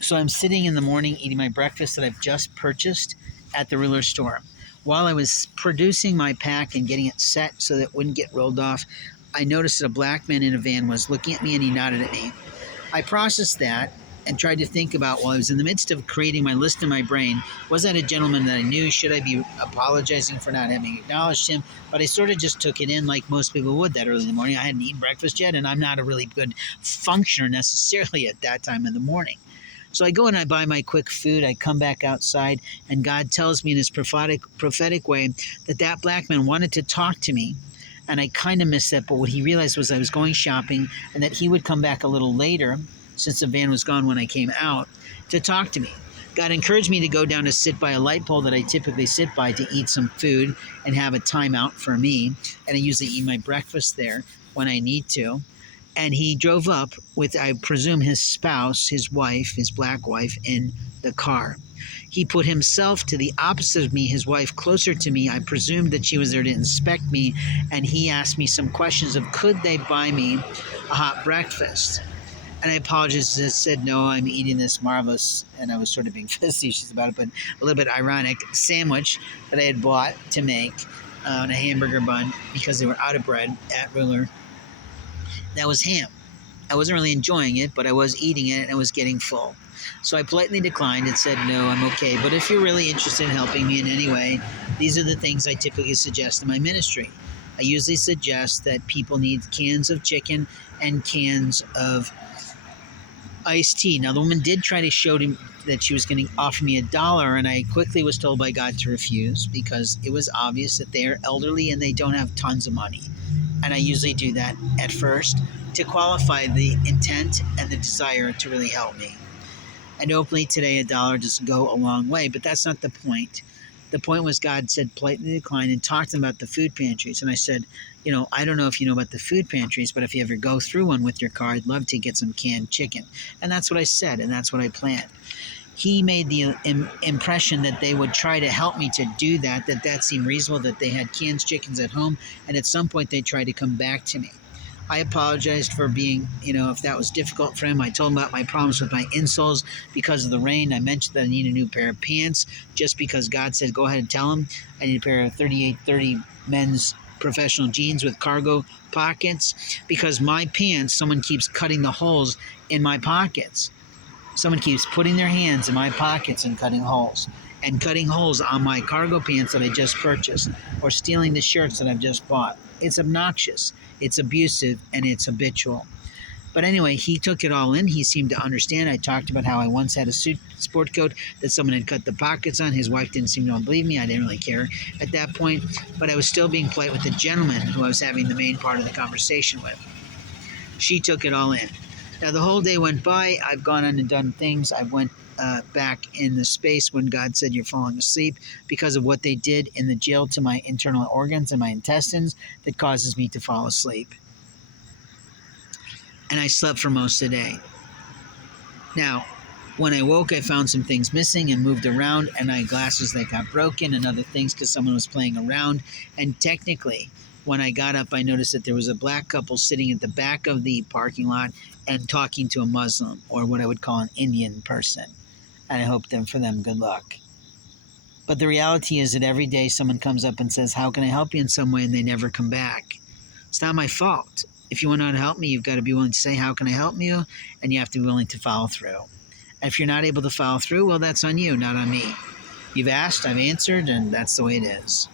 So I'm sitting in the morning eating my breakfast that I've just purchased at the ruler store. While I was producing my pack and getting it set so that it wouldn't get rolled off, I noticed that a black man in a van was looking at me and he nodded at me. I processed that and tried to think about, while I was in the midst of creating my list in my brain, was that a gentleman that I knew? Should I be apologizing for not having acknowledged him? But I sort of just took it in like most people would that early in the morning. I hadn't eaten breakfast yet, and I'm not a really good functioner necessarily at that time in the morning. So I go and I buy my quick food. I come back outside, and God tells me in his prophetic way that that black man wanted to talk to me. And I kind of missed that, but what he realized was I was going shopping and that he would come back a little later, since the van was gone when I came out, to talk to me. God encouraged me to go down to sit by a light pole that I typically sit by to eat some food and have a timeout for me. And I usually eat my breakfast there when I need to. And he drove up with, I presume, his spouse, his wife, his black wife, in the car. He put himself to the opposite of me, his wife closer to me. I presumed that she was there to inspect me, and he asked me some questions of could they buy me a hot breakfast. And I apologized. I said, no, I'm eating this marvelous, and I was sort of being facetious about it, but a little bit ironic, sandwich that I had bought to make on a hamburger bun because they were out of bread at Ruler. That was ham. I wasn't really enjoying it, but I was eating it and I was getting full. So I politely declined and said, no, I'm okay. But if you're really interested in helping me in any way, these are the things I typically suggest in my ministry. I usually suggest that people need cans of chicken and cans of iced tea. Now, the woman did try to show him that she was going to offer me $1, and I quickly was told by God to refuse because it was obvious that they are elderly and they don't have tons of money. And I usually do that at first to qualify the intent and the desire to really help me. And openly today, $1 doesn't go a long way, but that's not the point. The point was God said politely decline and talked about the food pantries. And I said, I don't know if you know about the food pantries, but if you ever go through one with your car, I'd love to get some canned chicken. And that's what I said, and that's what I planned. He made the impression that they would try to help me to do that seemed reasonable, that they had canned chickens at home, and at some point they tried to come back to me. I apologized for being, if that was difficult for him. I told him about my problems with my insoles because of the rain. I mentioned that I need a new pair of pants just because God said, go ahead and tell him I need a pair of 3830 men's professional jeans with cargo pockets because my pants, someone keeps cutting the holes in my pockets. Someone keeps putting their hands in my pockets and cutting holes on my cargo pants that I just purchased, or stealing the shirts that I've just bought. It's obnoxious, it's abusive, and it's habitual. But anyway, he took it all in. He seemed to understand. I talked about how I once had a sport coat that someone had cut the pockets on. His wife didn't seem to believe me. I didn't really care at that point, but I was still being polite with the gentleman who I was having the main part of the conversation with. She took it all in. Now, the whole day went by. I've gone on and done things. I went back in the space when God said you're falling asleep because of what they did in the jail to my internal organs and my intestines that causes me to fall asleep. And I slept for most of the day. Now, when I woke, I found some things missing and moved around, and my glasses that got broken and other things because someone was playing around. And technically, when I got up, I noticed that there was a black couple sitting at the back of the parking lot and talking to a Muslim, or what I would call an Indian person. And I hope for them good luck. But the reality is that every day someone comes up and says, how can I help you in some way? And they never come back. It's not my fault. If you want to help me, you've got to be willing to say, how can I help you? And you have to be willing to follow through. And if you're not able to follow through, well, that's on you, not on me. You've asked, I've answered, and that's the way it is.